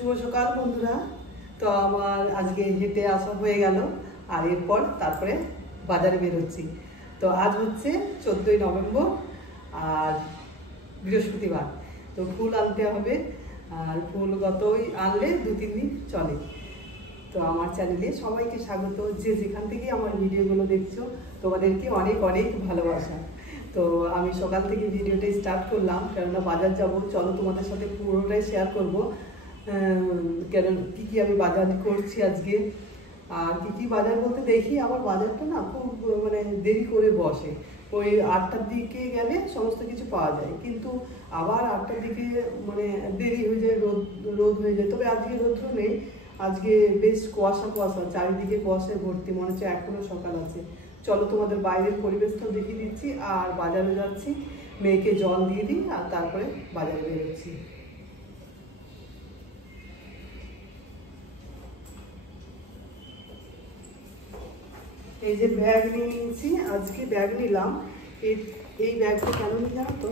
শুভ সকাল বন্ধুরা। তো আমার আজকে হেঁটে আসা হয়ে গেল, আর এরপর তারপরে বাজারে বেরোচ্ছি। তো আজ হচ্ছে 14ই নভেম্বর আর বৃহস্পতিবার। তো ফুল আনতে হবে, আর ফুল গতই আনলে 2-3 দিন চলে। তো আমার চ্যানেলে সবাইকে স্বাগত, যে যেখান থেকে আমার ভিডিওগুলো দেখছো তোমাদেরকে অনেক অনেক ভালোবাসা। তো আমি সকাল থেকে ভিডিওটা স্টার্ট করলাম, কেননা বাজার যাব। চলো তোমাদের সাথে পুরোটাই শেয়ার করবো, কেন কী আমি বাজার করছি আজকে। আর কী বাজার বলতে দেখি আমার বাজারটা না খুব দেরি করে বসে। ওই 8টার দিকে গেলে সমস্ত কিছু পাওয়া যায়, কিন্তু আবার 8টার দিকে দেরি হয়ে যায়, রোদ হয়ে যায়। তবে আজকে রোদ্র নেই, আজকে বেশ কুয়াশা, চারিদিকে কুয়াশায় ভর্তি, মনে হচ্ছে এখনো সকাল আছে। চলো তোমাদের বাইরের পরিবেশটাও দেখিয়ে দিচ্ছি, আর বাজারে যাচ্ছি, মেয়েকে জল দিয়ে দিই আর তারপরে বাজারে বেরোচ্ছি। এই যে ব্যাগ নিয়ে নিয়েছি, আজকে ব্যাগ নিলাম। এই ব্যাগটা কেন নিয়ে জানো তো,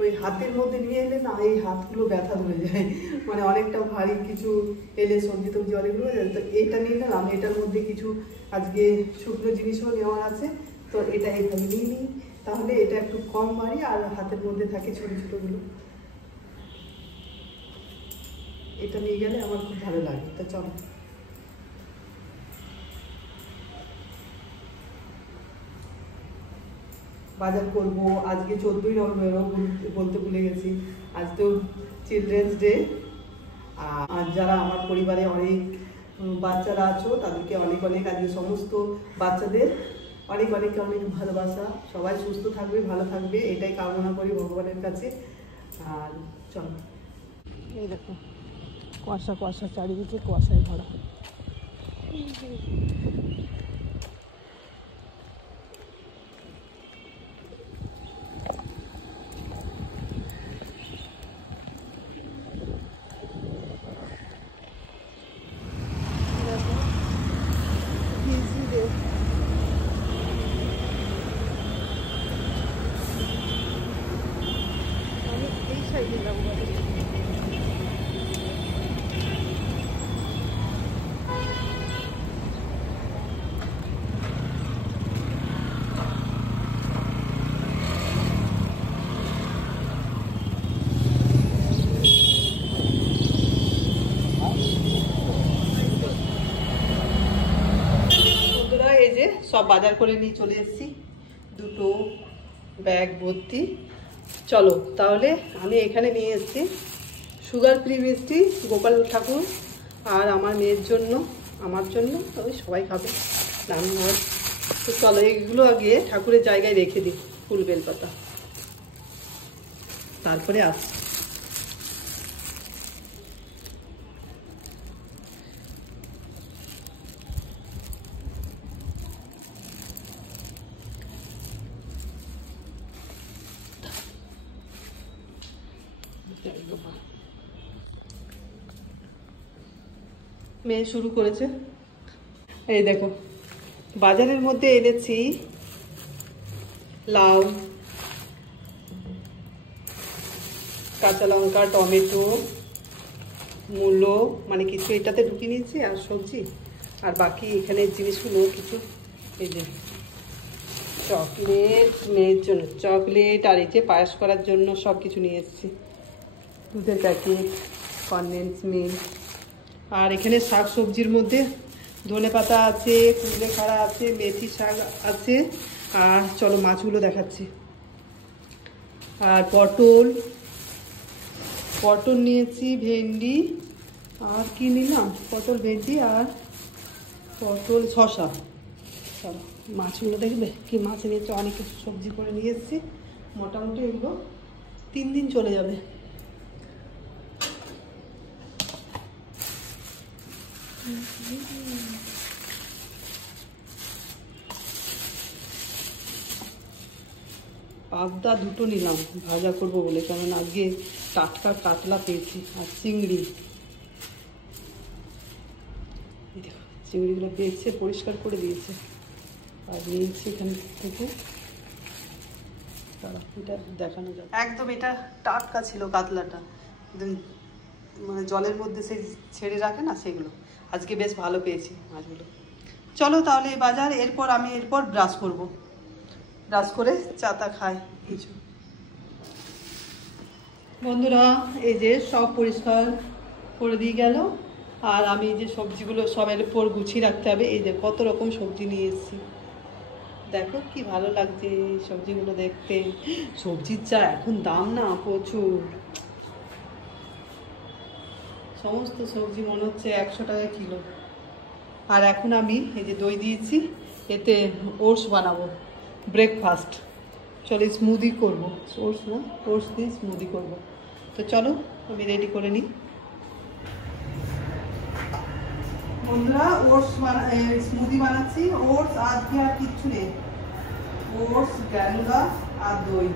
ওই হাতের মধ্যে নিয়ে এলে না এই হাতগুলো ব্যথা ধরে যায়, অনেকটা ভারী কিছু এলে সবজি টবজি অনেকগুলো হয়ে যায়। তো এইটা নিয়ে নিলাম, এটার মধ্যে কিছু আজকে শুকনো জিনিসও নেওয়ার আছে। তো এটা এইভাবে নিয়ে নিই, তাহলে এটা একটু কম ভারী আর হাতের মধ্যে থাকে ছোটো ছোটোগুলো। এটা নিয়ে গেলে আমার খুব ভালো লাগে। তো চলো বাজার করবো। আজকে 14ই নভেম্বর, বলতে ভুলে গেছি, আজ তো চিলড্রেন্স ডে। আর যারা আমার পরিবারে অনেক বাচ্চারা আছো তাদেরকে অনেক অনেক, আজকে সমস্ত বাচ্চাদের অনেক অনেক অনেক ভালোবাসা। সবাই সুস্থ থাকবে, ভালো থাকবে, এটাই কামনা করি ভগবানের কাছে। আর চলো, এই দেখো কুয়াশা চারিদিকে কুয়াশায় ভরা। সব বাজার করে নিয়ে চলে এসেছি, দুটো ব্যাগ ভর্তি। চলো তাহলে, আমি এখানে নিয়ে এসেছি সুগার ফ্রি মিষ্টি, গোপাল ঠাকুর আর আমার মেয়ের জন্য, আমার জন্য, ওই সবাই খাবে রান্নাঘর। তো চলো এইগুলো আগে ঠাকুরের জায়গায় রেখে দিই, ফুল বেলপাতা, তারপরে আসছি। মেয়ে শুরু করেছে। এই দেখো বাজারের মধ্যে এনেছি লাউ, কাঁচা লঙ্কা, টমেটো, মূলো, কিছু এটাতে ঢুকিয়ে নিয়েছি, আর সবজি, আর বাকি এখানে জিনিসগুলো কিছু, এই যে চকলেট, মেয়ের জন্য চকলেট, আর এই যে পায়েস করার জন্য সব কিছু নিয়ে এসেছি, দুধের প্যাকেট, কনডেন্স মিল্ক। আর এখানে শাক সবজির মধ্যে ধনে পাতা আছে, কুলেখাড়া আছে, মেথি শাক আছে। আর চলো মাছগুলো দেখাচ্ছি। আর পটল নিয়েছি, ভেন্ডি, আর কি নিলাম, পটল, ভেন্ডি আর পটল, শসা। চলো মাছগুলো দেখবে কি মাছ নিয়েছে, অনেক কিছু সবজি করে নিয়ে এসেছি। মোটামুটি এগুলো 3 দিন চলে যাবে। পাবদা দুটো নিলাম ভাজা করবো বলে, কারণ আজকে টাটকা কাতলা পেয়েছি, আর চিংড়ি, চিংড়িগুলো পেয়েছে, পরিষ্কার করে দিয়েছে, আর নিয়েছি এখান থেকে। এটা দেখানো যাবে, একদম এটা টাটকা ছিল কাতলাটা, একদম মানে জলের মধ্যে সেই ছেড়ে রাখে না, সেগুলো আজকে বেশ ভালো পেয়েছি মাছগুলো। চলো তাহলে এই বাজার, এরপর ব্রাশ করব, ব্রাশ করে চাটা খাই কিছু। বন্ধুরা এই যে সব পরিষ্কার করে দিয়ে গেল, আর আমি এই যে সবজিগুলো সবের উপর গুছিয়ে রাখতে হবে। এই যে কত রকম সবজি নিয়ে এসেছি, দেখো কি ভালো লাগছে এই সবজিগুলো দেখতে। সবজির যা এখন দাম না প্রচুর, সমস্ত সবজি মনে হচ্ছে 100 টাকা কিলো। আর এখন আমি এই যে দই দিয়েছি, এতে ওটস বানাবো ব্রেকফাস্ট। চলো স্মুদি করবো, ওটস দিয়ে স্মুদি করবো। তো চলো আমি রেডি করে নিই। বন্ধুরা ওটস স্মুদি বানাচ্ছি, ওটস আজকে আর কিচ্ছু নেই, ওটস, গ্রানুলা আর দই।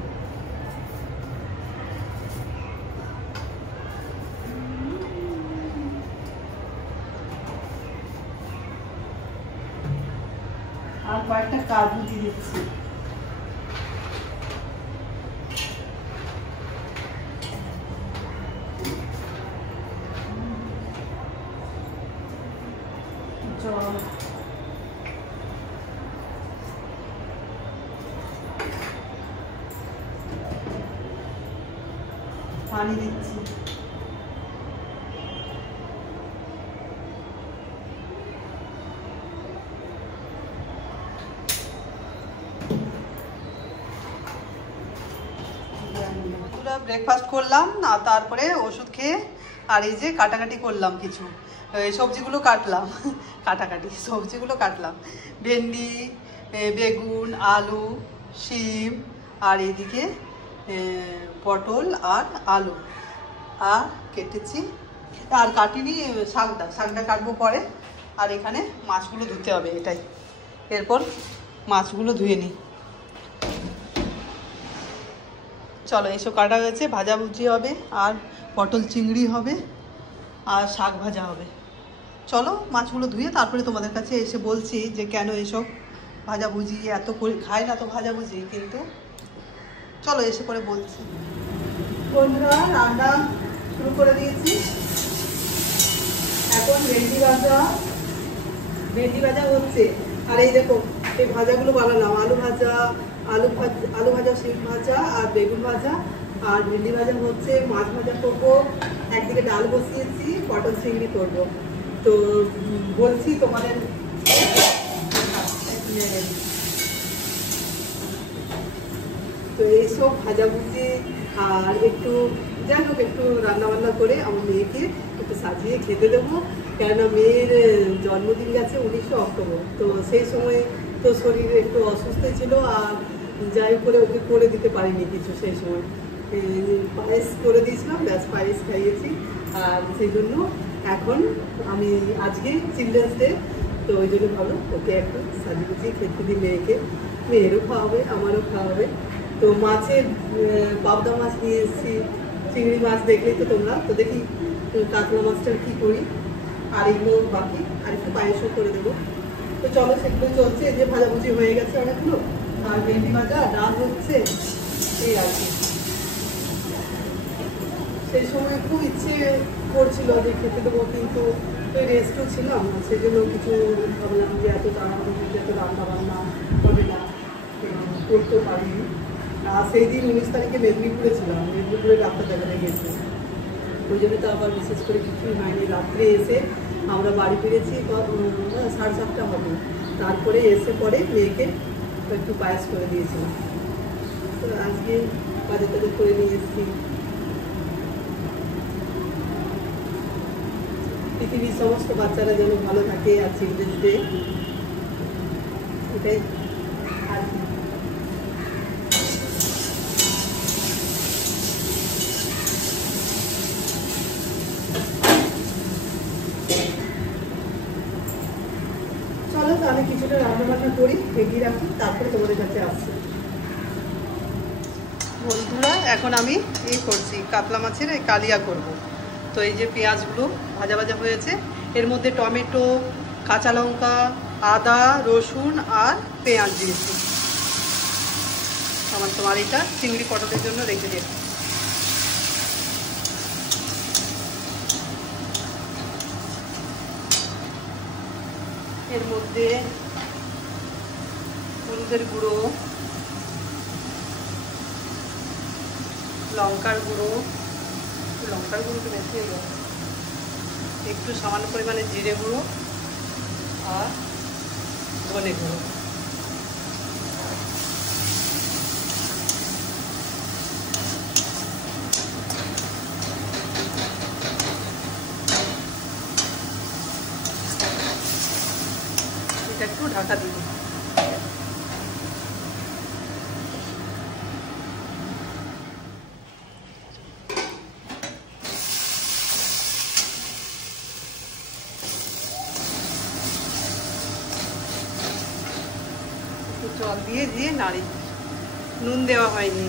আর কয়েকটা কাজু দিয়ে দিচ্ছি। পানি দিচ্ছি। ব্রেকফাস্ট করলাম না, তারপরে ওষুধ খেয়ে আর এই যে কাটাকাটি করলাম, কিছু সবজিগুলো কাটলাম, সবজিগুলো কাটলাম, ভেন্ডি, বেগুন, আলু, শিম, আর এইদিকে পটল আর আলু আর কেটেছি। আর কাটিনি শাকটা কাটবো পরে। আর এখানে মাছগুলো ধুতে হবে, এটাই। এরপর মাছগুলো ধুয়ে নিই। চলো এসব কাটা হয়েছে, ভাজাভুজি হবে, আর পটল চিংড়ি হবে, আর শাক ভাজা হবে। চলো মাছগুলো ধুয়ে তারপরে তোমাদের কাছে এসে বলছি যে কেন এসব ভাজাভুজি এত করে খাই না তো ভাজাভুজি, কিন্তু চলো এসে পরে বলছি। বন্ধুরা রান্না শুরু করে দিয়েছি। এখন ভেন্ডি ভাজা হচ্ছে। আর এই দেখো এই ভাজাগুলো বানালাম, আলু ভাজা, শিম ভাজা, আর বেগুন ভাজা, আর ভেন্ডি ভাজা হচ্ছে। মাছ ভাজা করবো, একদিকে ডাল বসিয়েছি, পটল চিংড়ি করবো। তো বলছি তোমাদের, তো এইসব ভাজাভুজি আর একটু যাই হোক একটু রান্নাবান্না করে আমার মেয়েকে একটু সাজিয়ে খেতে দেবো। কেননা মেয়ের জন্মদিন গেছে 19 অক্টোবর, তো সেই সময় তো শরীরে একটু অসুস্থ ছিল, আর যাই করে ওকে করে দিতে পারিনি কিছু। সেই সময় পায়েস করে দিয়েছিলাম, ব্যাস পায়েস খাইয়েছি। আর সেই জন্য এখন আমি আজকে চিলড্রেন্স ডে, তো ওই জন্য ভালো ওকে একটু সাজিয়ে গুছিয়ে খেতে দিই মেয়েকে। মেয়েরও খাওয়াবে, আমারও খাওয়াবে। তো মাছের পাবদা মাছ নিয়ে এসেছি, চিংড়ি মাছ দেখলেই তো তোমরা। তো দেখি কাতলা মাছটার কী করি, আর এগুলো বাকি, আর একটু পায়েসও করে দেবো। তো চলো সেগুলো চলছে, যে ভাজাভুজি হয়ে গেছে অনেকগুলো, আর ভেন্ডি ভাজা, ডাল হচ্ছে, এই আর কি। সেই সময় খুব ইচ্ছে করছিল যে খেতে দেবো, কিন্তু ওই রেস্টও ছিলাম, সেই জন্য কিছু ভাবলাম যে এত তাড়াতাড়ি এত রান্না বান্না হবে না, করতেও পারিনি। আর সেই দিন 19 তারিখে মেদিনীপুরে ছিলাম, মেদিনীপুরে ডাক্তার দেখাতে গেছি, ওই জন্য তো আবার বিশেষ করে কিছুই হয়নি। রাত্রে এসে আমরা বাড়ি ফিরেছি 7:30 হবে। তারপরে এসে পরে মেয়েকে একটু পায়েস করে দিয়েছিলাম। তো আজকে বাজার টাজার করে নিয়ে এসেছি। পৃথিবীর সমস্ত বাচ্চারা যেন ভালো থাকে, আর চিলড্রেন্স ডে এটাই আর কি। চলো তাহলে কিছুটা রান্নাবান্না করি, এগিয়ে রাখি, তারপরে তোমাদের কাছে আসছি। বন্ধুরা এখন আমি এই করছি কাতলা মাছের এই কালিয়া করব। তো এই যে পেঁয়াজগুলো ভাজা ভাজা হয়েছে, এর মধ্যে টমেটো, কাঁচা লঙ্কা, আদা, রসুন আর পেঁয়াজ দিয়েছি। তোমার এটা চিংড়ি পটলের জন্য রেখে দিয়েছি। এর মধ্যে হলুদের গুঁড়ো, লঙ্কার গুঁড়ো, লঙ্কার গুঁড়ো তো বেশি হয়ে গেছে, একটু সামান্য পরিমাণে জিরে গুঁড়ো আর ধনে গুঁড়ো। এটা একটু ঢাকা দিব। জল দিয়ে দিয়ে নাড়ি, নুন দেওয়া হয়নি।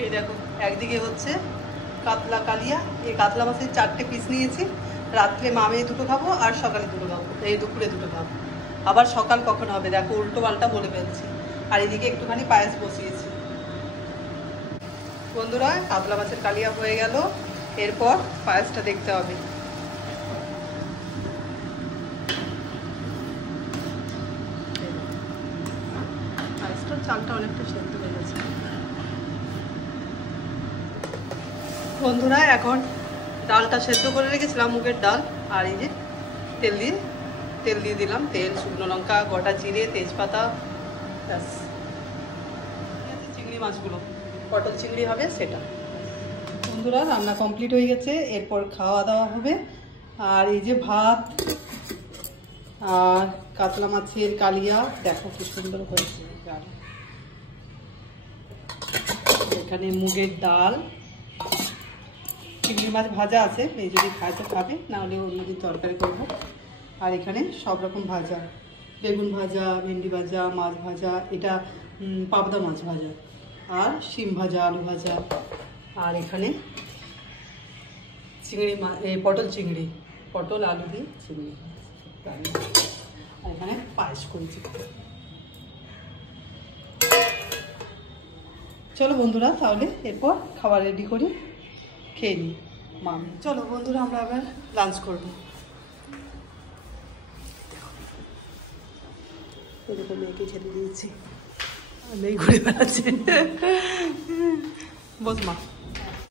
এই দেখো একদিকে হচ্ছে কাতলা কালিয়া, এই কাতলা মাছের 4টে পিস নিয়েছি। রাত্রে মামে 2টো খাবো আর সকালে 2টো খাবো, এই দুপুরে 2টো খাবো। আবার সকাল কখন হবে দেখো, উল্টো পাল্টা বলে ফেলছি। আর এদিকে একটুখানি পায়েস বসিয়েছি। বন্ধুরা কাতলা মাছের কালিয়া হয়ে গেল, এরপর পায়েসটা দেখতে হবে। পায়েসটার চালটা অনেকটা সেদ্ধ হয়ে গেছে। বন্ধুরা এখন ডালটা সেদ্ধ করে রেখেছিলাম, মুগের ডাল। আর এই যে তেল দিয়ে দিলাম, তেল, শুকনো লঙ্কা, গোটা জিরে, তেজপাতা, ব্যাস। চিংড়ি মাছগুলো, পটল চিংড়ি হবে সেটা। বন্ধুরা রান্না কমপ্লিট হয়ে গেছে, এরপর খাওয়া দাওয়া হবে। আর এই যে ভাত আর কাতলা মাছের কালিয়া, দেখো কি সুন্দর হয়েছে। এখানে মুগের ডাল, চিংড়ি মাছ ভাজা আছে, এই যদি খায় তো খাবে, নাহলে অন্যদিন তরকারি করবো। আর এখানে সব রকম ভাজা, বেগুন ভাজা, ভেন্ডি ভাজা, মাছ ভাজা, এটা পাবদা মাছ ভাজা, আর শিম ভাজা, আলু ভাজা। আর এখানে চিংড়ি মাছ, পটল চিংড়ি, পটল আলু দিয়ে চিংড়ি। আর এখানে পায়েস করেছি। চলো বন্ধুরা তাহলে এরপর খাবার রেডি করি, খেয়ে নিই। মামি চলো বন্ধুরা আমরা আবার লাঞ্চ করবো। এরকম মেয়েকে ছেড়ে দিয়েছি, মেয়ে ঘুরে বেড়াচ্ছে। বস মা।